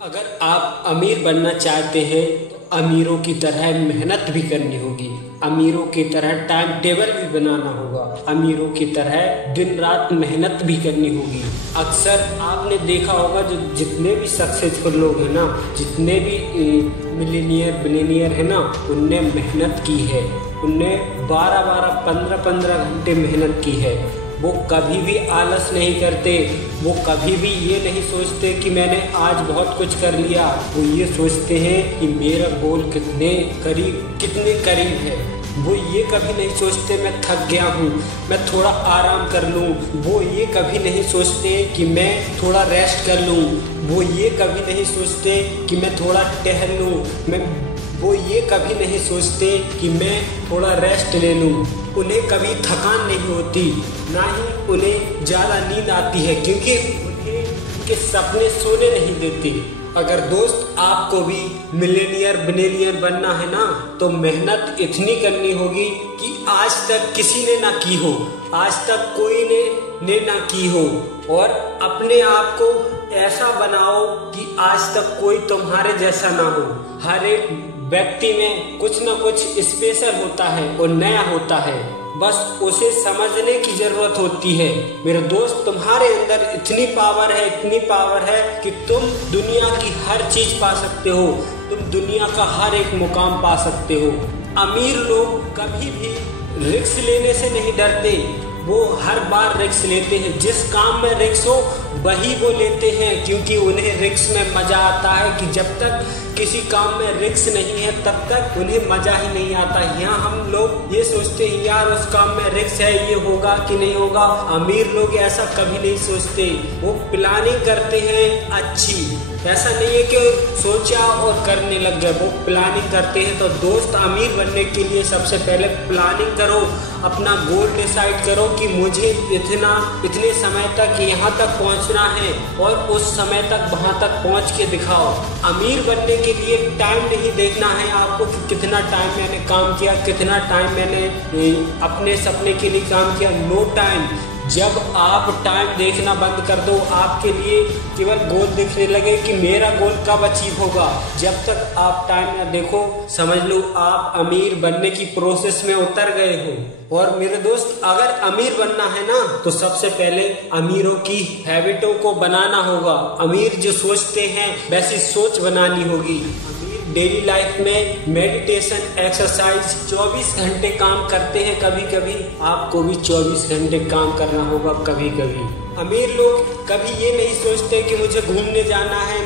अगर आप अमीर बनना चाहते हैं तो अमीरों की तरह मेहनत भी करनी होगी, अमीरों की तरह टाइम टेबल भी बनाना होगा, अमीरों की तरह दिन रात मेहनत भी करनी होगी। अक्सर आपने देखा होगा जो जितने भी सक्सेसफुल लोग हैं ना, जितने भी मिलीनियर बिलीनियर है ना, उनने मेहनत की है, उनने 12-12 15-15 घंटे मेहनत की है। वो कभी भी आलस नहीं करते, वो कभी भी ये नहीं सोचते कि मैंने आज बहुत कुछ कर लिया। वो ये सोचते हैं कि मेरा गोल कितने करीब है। वो ये कभी नहीं सोचते मैं थक गया हूँ, मैं थोड़ा आराम कर लूँ। वो ये कभी नहीं सोचते कि मैं थोड़ा रेस्ट कर लूँ। वो ये कभी नहीं सोचते कि मैं थोड़ा टहल लूँ। वो ये कभी नहीं सोचते कि मैं थोड़ा रेस्ट ले लूँ। उन्हें कभी थकान नहीं होती, ना ही उन्हें ज़्यादा नींद आती है, क्योंकि उनके सपने सोने नहीं देते। अगर दोस्त आपको भी मिलीनियर बिलियनियर बनना है ना, तो मेहनत इतनी करनी होगी कि आज तक किसी ने ना की हो, आज तक कोई ने ना की हो। और अपने आप को ऐसा बनाओ कि आज तक कोई तुम्हारे जैसा ना हो। हर एक व्यक्ति में कुछ ना कुछ स्पेशल होता है और नया होता है, बस उसे समझने की जरूरत होती है। मेरे दोस्त, तुम्हारे अंदर इतनी पावर है कि तुम दुनिया की हर चीज पा सकते हो, तुम दुनिया का हर एक मुकाम पा सकते हो। अमीर लोग कभी भी रिस्क लेने से नहीं डरते, वो हर बार रिस्क लेते हैं। जिस काम में रिस्क हो वही वो लेते हैं, क्योंकि उन्हें रिस्क में मजा आता है। कि जब तक किसी काम में रिस्क नहीं है तब तक उन्हें मजा ही नहीं आता। यहाँ हम लोग ये सोचते हैं यार उस काम में रिस्क है, ये होगा कि नहीं होगा। अमीर लोग ऐसा कभी नहीं सोचते, वो प्लानिंग करते हैं अच्छी। ऐसा नहीं है कि सोचा और करने लग गए, वो प्लानिंग करते हैं। तो दोस्त, अमीर बनने के लिए सबसे पहले प्लानिंग करो, अपना गोल डिसाइड करो कि मुझे इतने समय तक यहाँ तक पहुँचना है और उस समय तक वहाँ तक पहुँच के दिखाओ। अमीर बनने के लिए टाइम नहीं देखना है आपको कि कितना टाइम मैंने काम किया, कितना टाइम मैंने अपने सपने के लिए काम किया। No time. जब आप टाइम देखना बंद कर दो, आपके लिए केवल गोल दिखने लगे कि मेरा गोल कब अचीव होगा। जब तक आप टाइम ना देखो, समझ लो आप अमीर बनने की प्रोसेस में उतर गए हो। और मेरे दोस्त, अगर अमीर बनना है ना, तो सबसे पहले अमीरों की हैबिटों को बनाना होगा। अमीर जो सोचते हैं वैसी सोच बनानी होगी। डेली लाइफ में मेडिटेशन, एक्सरसाइज 24 घंटे काम करते हैं। कभी कभी आपको भी 24 घंटे काम करना होगा कभी कभी। अमीर लोग कभी ये नहीं सोचते कि मुझे घूमने जाना है,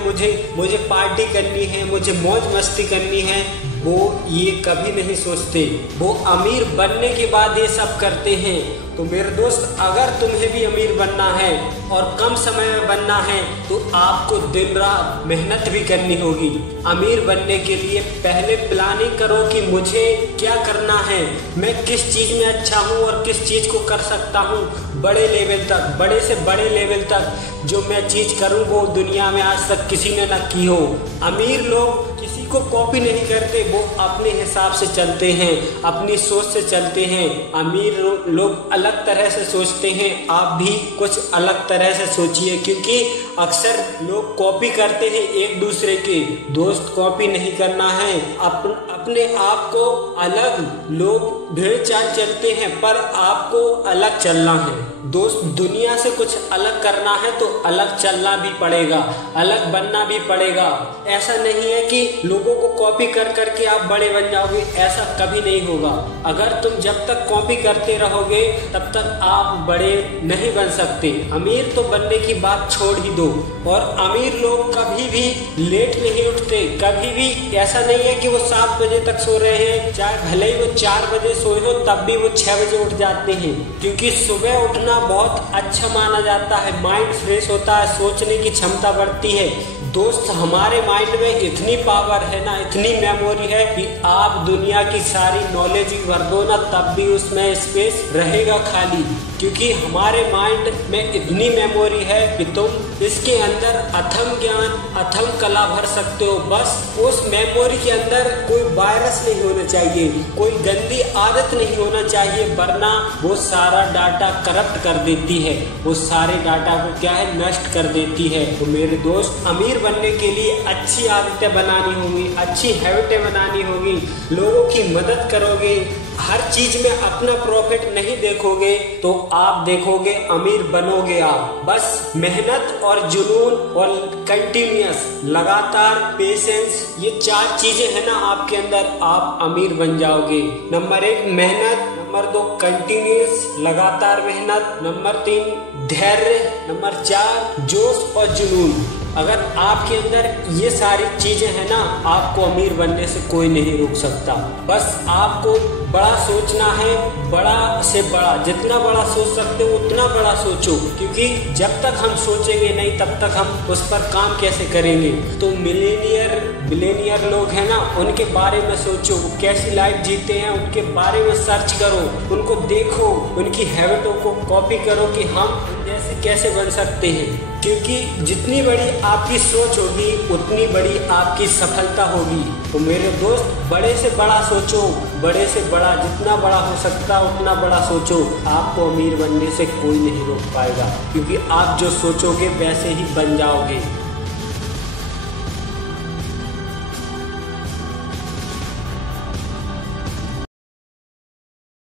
मुझे पार्टी करनी है, मुझे मौज मस्ती करनी है। वो ये कभी नहीं सोचते, वो अमीर बनने के बाद ये सब करते हैं। तो मेरे दोस्त, अगर तुम्हें भी अमीर बनना है और कम समय में बनना है तो आपको दिन रात मेहनत भी करनी होगी। अमीर बनने के लिए पहले प्लानिंग करो कि मुझे क्या करना है, मैं किस चीज में अच्छा हूँ और किस चीज को कर सकता हूँ बड़े लेवल तक, बड़े से बड़े लेवल तक। जो मैं चीज करूँ वो दुनिया में आज तक किसी ने ना की हो। अमीर लोग किसी को कॉपी नहीं करते, वो अपने हिसाब से चलते हैं, अपनी सोच से चलते हैं। अमीर लोग अलग तरह से सोचते हैं, आप भी कुछ अलग तरह से सोचिए, क्योंकि अक्सर लोग कॉपी करते हैं एक दूसरे के। दोस्त, कॉपी नहीं करना है, अपने आप को अलग। लोग भेड़ चाल चलते हैं पर आपको अलग चलना है। दोस्त, दुनिया से कुछ अलग करना है तो अलग चलना भी पड़ेगा, अलग बनना भी पड़ेगा। ऐसा नहीं है कि लोगों को कॉपी कर करके आप बड़े बन जाओगे, ऐसा कभी नहीं होगा। अगर तुम जब तक कॉपी करते रहोगे तब तक आप बड़े नहीं बन सकते। अमीर तो बनने की बात छोड़ ही दो। और अमीर लोग कभी भी लेट नहीं उठते, कभी भी ऐसा नहीं है कि वो 7 बजे तक सो रहे हैं, चाहे भले ही वो 4 बजे सोए हो तब भी वो 6 बजे उठ जाते हैं, क्योंकि सुबह उठना बहुत अच्छा माना जाता है। माइंड फ्रेश होता है, सोचने की क्षमता बढ़ती है। दोस्त, हमारे माइंड में इतनी पावर है ना, इतनी मेमोरी है कि आप दुनिया की सारी नॉलेज भर दो ना, तब भी उसमें स्पेस रहेगा खाली। क्योंकि हमारे माइंड में इतनी मेमोरी है कि तुम इसके अंदर अथम ज्ञान, अथम कला भर सकते हो। बस उस मेमोरी के अंदर कोई वायरस नहीं होना चाहिए, कोई गंदी आदत नहीं होना चाहिए, वरना वो सारा डाटा करप्ट कर देती है, वो सारे डाटा को क्या है, नष्ट कर देती है। तो मेरे दोस्त, अमीर बनने के लिए अच्छी आदतें बनानी होंगी, अच्छी हैबिटें बनानी होगी, लोगों की मदद करोगे, हर चीज में अपना प्रॉफिट नहीं देखोगे तो आप देखोगे अमीर बनोगे आप। बस मेहनत और जुनून और कंटिन्यूअस, लगातार पेशेंस, ये 4 चीजें है ना आपके अंदर, आप अमीर बन जाओगे। नंबर 1 मेहनत, नंबर 2 कंटिन्यूअस लगातार मेहनत, नंबर 3 धैर्य, नंबर 4 जोश और जुनून। अगर आपके अंदर ये सारी चीजें हैं ना, आपको अमीर बनने से कोई नहीं रोक सकता। बस आपको बड़ा सोचना है, बड़ा से बड़ा, जितना बड़ा सोच सकते हो उतना बड़ा सोचो, क्योंकि जब तक हम सोचेंगे नहीं तब तक हम उस पर काम कैसे करेंगे। तो बिलियनियर लोग हैं ना, उनके बारे में सोचो, कैसी लाइफ जीते हैं उनके बारे में सर्च करो, उनको देखो, उनकी हैबिटों को कॉपी करो कि हम जैसे कैसे बन सकते हैं। क्योंकि जितनी बड़ी आपकी सोच होगी उतनी बड़ी आपकी सफलता होगी। तो मेरे दोस्त, बड़े से बड़ा सोचो, बड़े से बड़ा, जितना बड़ा हो सकता उतना बड़ा सोचो। आपको अमीर बनने से कोई नहीं रोक पाएगा, क्योंकि आप जो सोचोगे वैसे ही बन जाओगे।